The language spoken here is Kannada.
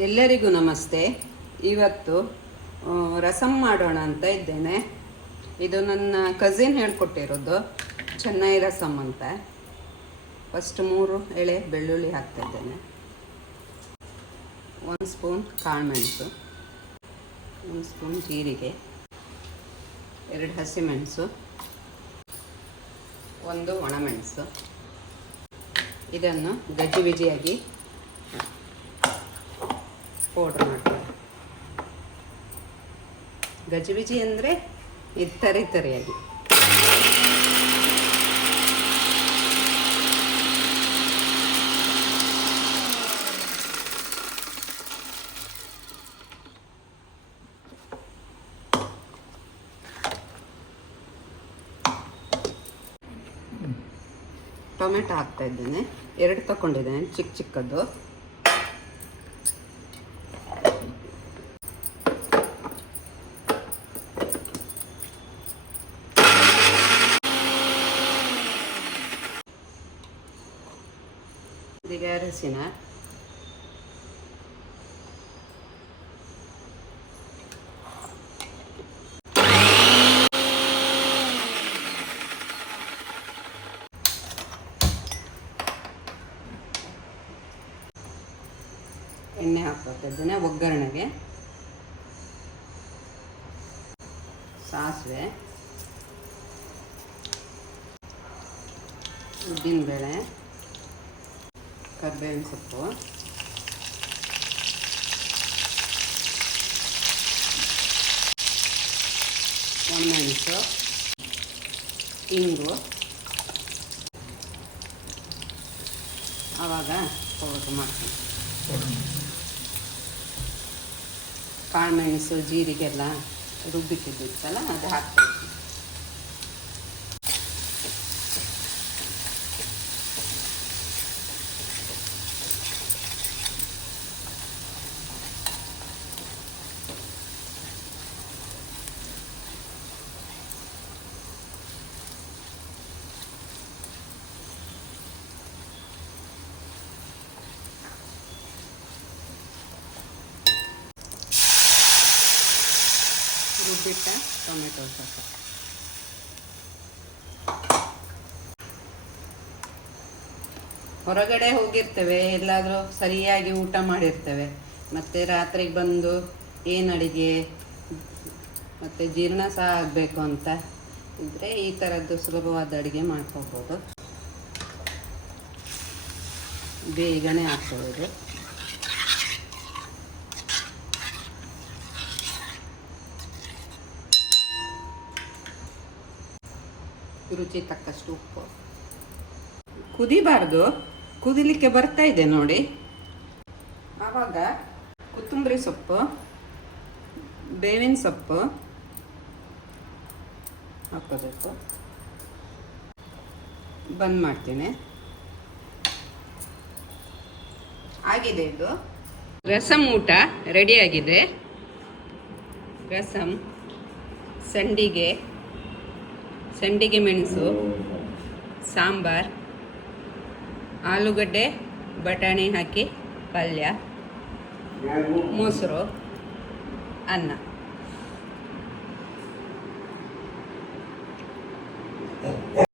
ಎಲ್ಲರಿಗೂ ನಮಸ್ತೆ. ಇವತ್ತು ರಸಮ್ ಮಾಡೋಣ ಅಂತ ಇದ್ದೇನೆ. ಇದು ನನ್ನ ಕಸಿನ್ ಹೇಳ್ಕೊಟ್ಟಿರೋದು, ಚೆನ್ನೈ ರಸಮ್ ಅಂತ. ಫಸ್ಟ್ 3 ಎಳೆ ಬೆಳ್ಳುಳ್ಳಿ ಹಾಕ್ತಾ ಇದ್ದೇನೆ, 1 ಸ್ಪೂನ್ ಕಾಳುಮೆಣಸು, 1 ಸ್ಪೂನ್ ಜೀರಿಗೆ, 2 ಹಸಿಮೆಣಸು, 1 ಒಣಮೆಣಸು. ಇದನ್ನು ಗಜ್ಜಿಬಿಜಿಯಾಗಿ ಪೌಡ್ರ್ ಮಾಡ್ತಾರೆ. ಗಜ್ಜಿಬಿಜಿ ಅಂದರೆ ಇದು ತರಿಯಾಗಿ. ಟೊಮೆಟೊ ಹಾಕ್ತಾ ಇದ್ದೇನೆ, 2 ತಗೊಂಡಿದ್ದೇನೆ, ಚಿಕ್ಕದು. ಇದೀಗ ಅರಸಿನ, ಎಣ್ಣೆ ಹಾಕ್ತಿದ್ದೇನೆ. ಒಗ್ಗರಣೆಗೆ ಸಾಸಿವೆ, ಉದ್ದಿನಬೇಳೆ, ಕರಿಬೇವಿನ ಸೊಪ್ಪು, ಒಣಮೆಣಸು, ಇಂಗು. ಆವಾಗ ಪೌಡ್ರ್ ಮಾಡ್ತೀನಿ. ಕಾಳುಮೆಣಸು ಜೀರಿಗೆಲ್ಲ ರುಬ್ಬಿಟ್ಟಿದ್ದಿತ್ತಲ್ಲ ಅದು ಹಾಕ್ತೀನಿ. ರುಬ್ಬಿಟ್ಟ ಟೊಮೆಟೊ ಸಾಸ. ಹೊರಗಡೆ ಹೋಗಿರ್ತೇವೆ, ಎಲ್ಲಾದರೂ ಸರಿಯಾಗಿ ಊಟ ಮಾಡಿರ್ತೇವೆ, ಮತ್ತು ರಾತ್ರಿಗೆ ಬಂದು ಏನು ಅಡಿಗೆ ಮತ್ತು ಜೀರ್ಣ ಸಹ ಆಗಬೇಕು ಅಂತ ಇದ್ದರೆ ಈ ಥರದ್ದು ಸುಲಭವಾದ ಅಡುಗೆ ಮಾಡ್ಕೋಬೋದು. ಬೇಗನೆ ಹಾಕ್ಕೊಳ್ಳೋದು. ರುಚಿ ತಕ್ಕಷ್ಟು ಉಪ್ಪು. ಕುದಿಬಾರ್ದು, ಕುದಿಲಿಕ್ಕೆ ಬರ್ತಾ ಇದೆ ನೋಡಿ. ಆವಾಗ ಕೊತ್ತಂಬರಿ ಸೊಪ್ಪು, ಬೇವಿನ ಸೊಪ್ಪು ಹಾಕೋಬೇಕು. ಬಂದ್ ಮಾಡ್ತೀನಿ. ಆಗಿದೆ, ಇದು ರಸಮ್ ಊಟ ರೆಡಿಯಾಗಿದೆ. ರಸಮ್, ಸಂಡಿಗೆ ಮೆಣಸು, ಸಾಂಬಾರ್, ಆಲೂಗಡ್ಡೆ ಬಟಾಣಿ ಹಾಕಿ ಪಲ್ಯ, ಮೊಸರು, ಅನ್ನ.